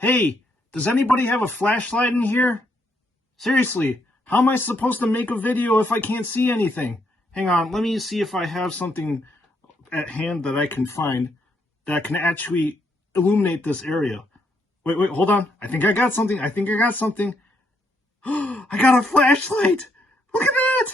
Hey, does anybody have a flashlight in here? Seriously, how am I supposed to make a video if I can't see anything? Hang on, let me see if I have something at hand that I can find that can actually illuminate this area. Wait, hold on. I think I got something. I got a flashlight! Look at that!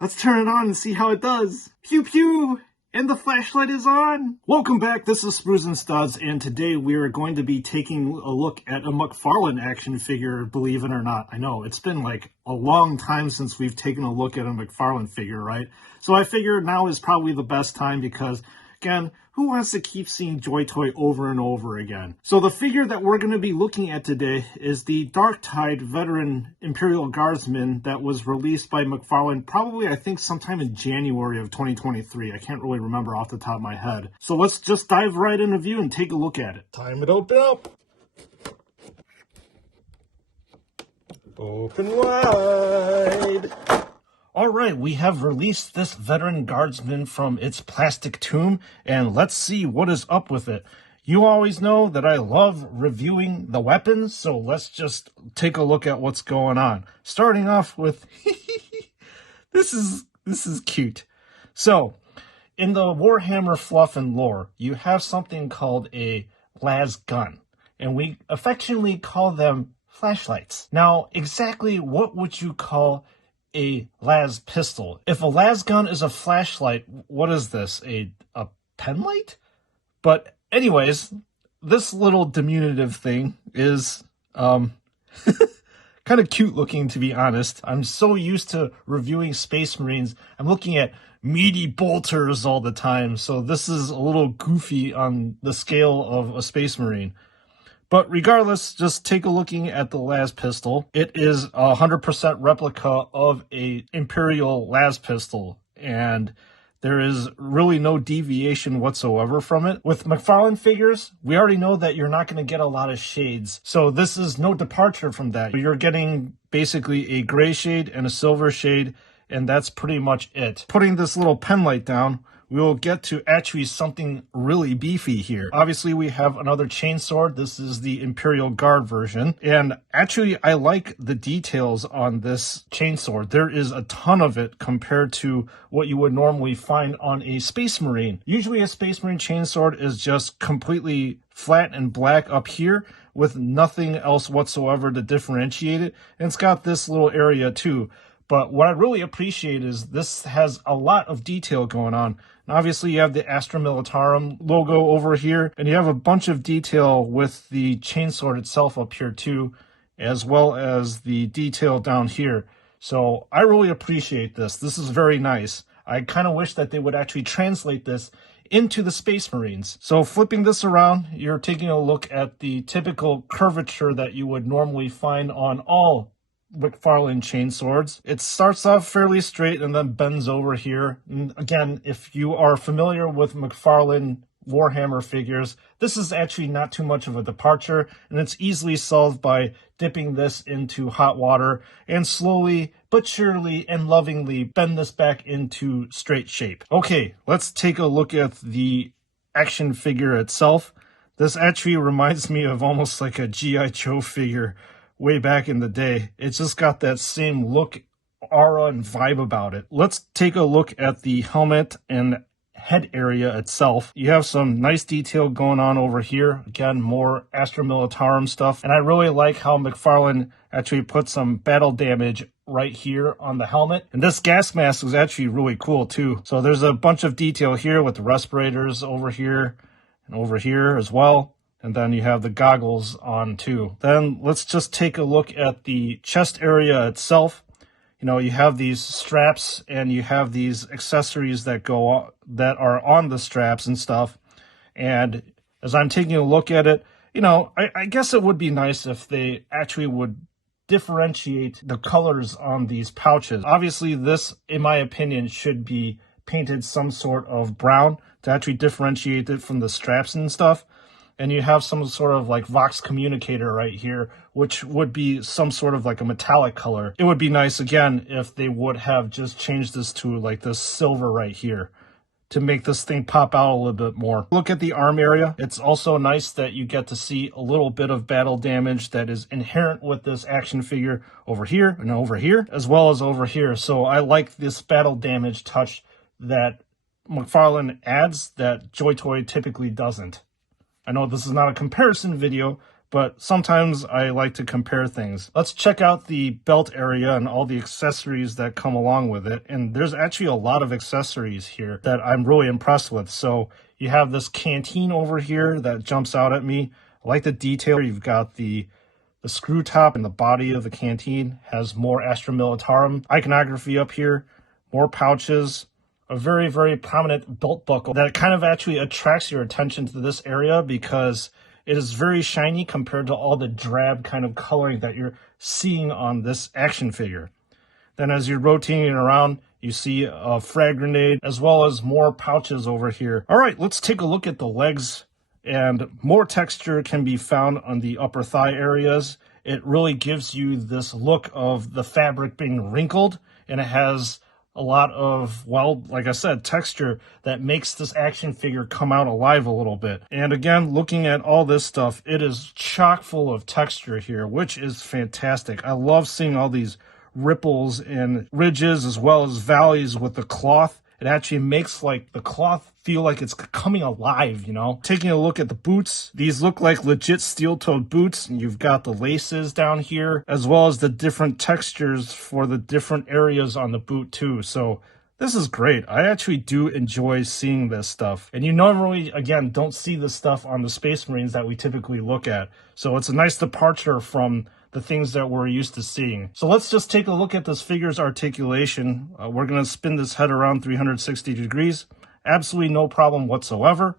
Let's turn it on and see how it does. Pew pew! And the flashlight is on! Welcome back, this is Sprues and Studs, and today we are going to be taking a look at a McFarlane action figure, believe it or not. I know, it's been like a long time since we've taken a look at a McFarlane figure, right? So I figure now is probably the best time because, again, who wants to keep seeing Joy Toy over and over again? So the figure that we're going to be looking at today is the Darktide Vet Imperial Guardsman that was released by McFarlane probably, I think, sometime in January of 2023. I can't really remember off the top of my head. So let's just dive right into view and take a look at it. Time it open up. Open wide. All right, we have released this veteran guardsman from its plastic tomb, and let's see what is up with it. You always know that I love reviewing the weapons, so let's just take a look at what's going on. Starting off with, this is cute. So, in the Warhammer fluff and lore, you have something called a las gun, and we affectionately call them flashlights. Now, exactly what would you call a las pistol? If a las gun is a flashlight, what is this? A pen light? But anyways, this little diminutive thing is kind of cute looking, to be honest. I'm so used to reviewing Space Marines. I'm looking at meaty bolters all the time, so this is a little goofy on the scale of a Space Marine. But regardless, just take a looking at the las pistol. It is a 100% replica of a Imperial las pistol, and there is really no deviation whatsoever from it. With McFarlane figures, we already know that you're not going to get a lot of shades, so this is no departure from that. You're getting basically a gray shade and a silver shade, and that's pretty much it. Putting this little pen light down, we will get to actually something really beefy here. Obviously, we have another Chainsword. This is the Imperial Guard version. And actually, I like the details on this Chainsword. There is a ton of it compared to what you would normally find on a Space Marine. Usually, a Space Marine Chainsword is just completely flat and black up here with nothing else whatsoever to differentiate it. And it's got this little area too. But what I really appreciate is this has a lot of detail going on. And obviously, you have the Astra Militarum logo over here, and you have a bunch of detail with the Chainsword itself up here too, as well as the detail down here. So I really appreciate this. This is very nice. I kind of wish that they would actually translate this into the Space Marines. So flipping this around, you're taking a look at the typical curvature that you would normally find on all McFarlane Chainswords. It starts off fairly straight and then bends over here. And again, if you are familiar with McFarlane Warhammer figures, this is actually not too much of a departure, and it's easily solved by dipping this into hot water and slowly but surely and lovingly bend this back into straight shape. Okay, let's take a look at the action figure itself. This actually reminds me of almost like a G.I. Joe figure way back in the day. It's just got that same look, aura, and vibe about it. Let's take a look at the helmet and head area itself. You have some nice detail going on over here. Again, more Astra Militarum stuff. And I really like how McFarlane actually put some battle damage right here on the helmet. And this gas mask is actually really cool too. So there's a bunch of detail here with the respirators over here and over here as well. And then you have the goggles on too. Then let's just take a look at the chest area itself. You know, you have these straps and you have these accessories that go on, that are on the straps and stuff. And as I'm taking a look at it, you know, I guess it would be nice if they actually would differentiate the colors on these pouches. Obviously, this, in my opinion, should be painted some sort of brown to actually differentiate it from the straps and stuff. And you have some sort of like Vox communicator right here, which would be some sort of like a metallic color. It would be nice, again, if they would have just changed this to like this silver right here. to make this thing pop out a little bit more. Look at the arm area. It's also nice that you get to see a little bit of battle damage that is inherent with this action figure over here and over here, as well as over here. So I like this battle damage touch that McFarlane adds that Joy Toy typically doesn't. I know this is not a comparison video, but sometimes I like to compare things. Let's check out the belt area and all the accessories that come along with it. And there's actually a lot of accessories here that I'm really impressed with. So you have this canteen over here that jumps out at me. I like the detail. You've got the screw top and the body of the canteen has more Astra Militarum iconography up here, more pouches, a very, very prominent belt buckle that kind of actually attracts your attention to this area because it is very shiny compared to all the drab kind of coloring that you're seeing on this action figure. Then as you're rotating it around, you see a frag grenade as well as more pouches over here. All right, let's take a look at the legs, and more texture can be found on the upper thigh areas. It really gives you this look of the fabric being wrinkled, and it has a lot of, well, like I said, texture that makes this action figure come out alive a little bit. And again, looking at all this stuff, it is chock full of texture here, which is fantastic. I love seeing all these ripples and ridges as well as valleys with the cloth. It actually makes like the cloth feel like it's coming alive, you know? Taking a look at the boots, these look like legit steel-toed boots, and you've got the laces down here, as well as the different textures for the different areas on the boot too. So this is great. I actually do enjoy seeing this stuff. And you normally, again, don't see this stuff on the Space Marines that we typically look at. So it's a nice departure from the things that we're used to seeing. So let's just take a look at this figure's articulation. We're going to spin this head around 360 degrees. Absolutely no problem whatsoever.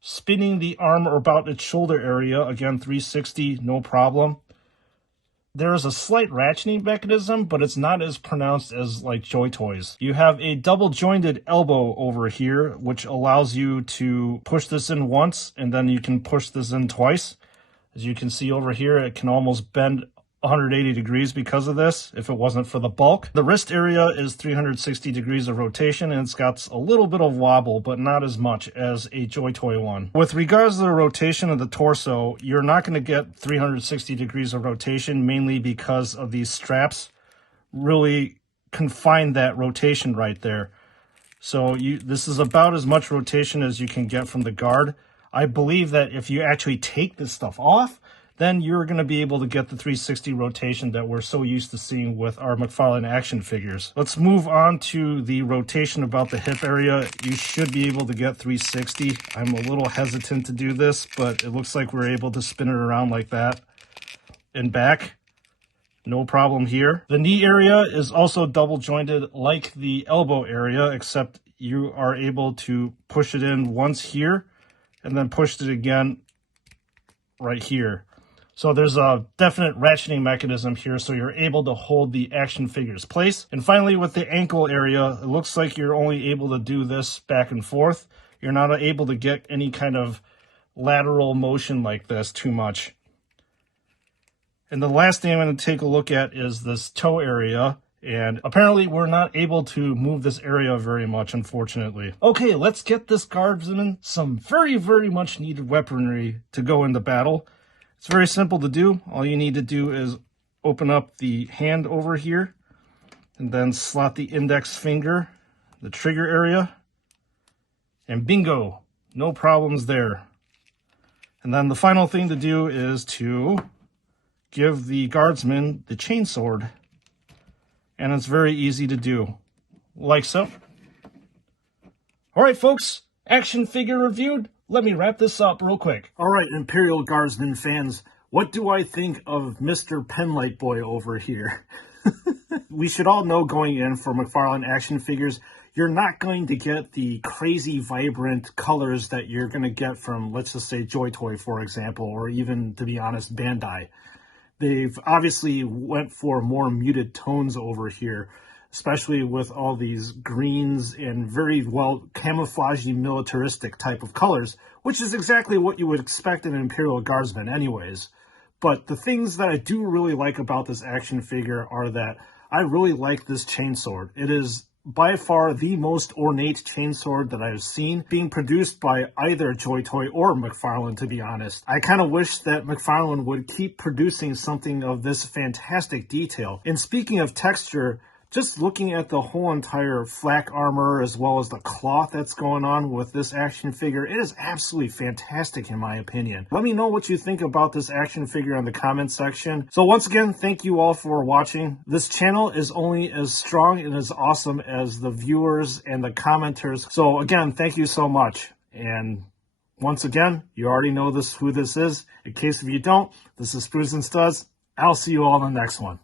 Spinning the arm about its shoulder area, again, 360, no problem. There is a slight ratcheting mechanism, but it's not as pronounced as like Joy Toys. You have a double jointed elbow over here, which allows you to push this in once, and then you can push this in twice. As you can see over here, it can almost bend 180 degrees because of this, if it wasn't for the bulk. The wrist area is 360 degrees of rotation, and it's got a little bit of wobble, but not as much as a Joy Toy one. With regards to the rotation of the torso, you're not going to get 360 degrees of rotation, mainly because of these straps really confine that rotation right there. So this is about as much rotation as you can get from the guard. I believe that if you actually take this stuff off, then you're going to be able to get the 360 rotation that we're so used to seeing with our McFarlane action figures. Let's move on to the rotation about the hip area. You should be able to get 360. I'm a little hesitant to do this, but it looks like we're able to spin it around like that and back. No problem here. The knee area is also double jointed like the elbow area, except you are able to push it in once here and then pushed it again right here. So there's a definite ratcheting mechanism here, so you're able to hold the action figure's place. And finally, with the ankle area, it looks like you're only able to do this back and forth. You're not able to get any kind of lateral motion like this too much. And the last thing I'm going to take a look at is this toe area. And apparently we're not able to move this area very much, unfortunately. Okay, let's get this guardsman some very, very much needed weaponry to go into battle. It's very simple to do. All you need to do is open up the hand over here and then slot the index finger, the trigger area, and bingo, no problems there. And then the final thing to do is to give the guardsman the chainsword. And it's very easy to do, like so. All right, folks, action figure reviewed. Let me wrap this up real quick. All right, Imperial Guardsman fans, what do I think of Mr. Penlight Boy over here? We should all know going in for McFarlane action figures, you're not going to get the crazy vibrant colors that you're going to get from, let's just say, Joy Toy, for example, or even, to be honest, Bandai. They've obviously went for more muted tones over here, especially with all these greens and very well camouflagey militaristic type of colors, which is exactly what you would expect in an Imperial Guardsman anyways. But the things that I do really like about this action figure are that I really like this chainsword. It is by far the most ornate chainsword that I've seen being produced by either Joy Toy or McFarlane, to be honest. I kind of wish that McFarlane would keep producing something of this fantastic detail. And speaking of texture, just looking at the whole entire flak armor as well as the cloth that's going on with this action figure, it is absolutely fantastic in my opinion. Let me know what you think about this action figure in the comment section. So once again, thank you all for watching. This channel is only as strong and as awesome as the viewers and the commenters. So again, thank you so much. And once again, you already know who this is. In case if you don't, this is Spruce and Studs. I'll see you all in the next one.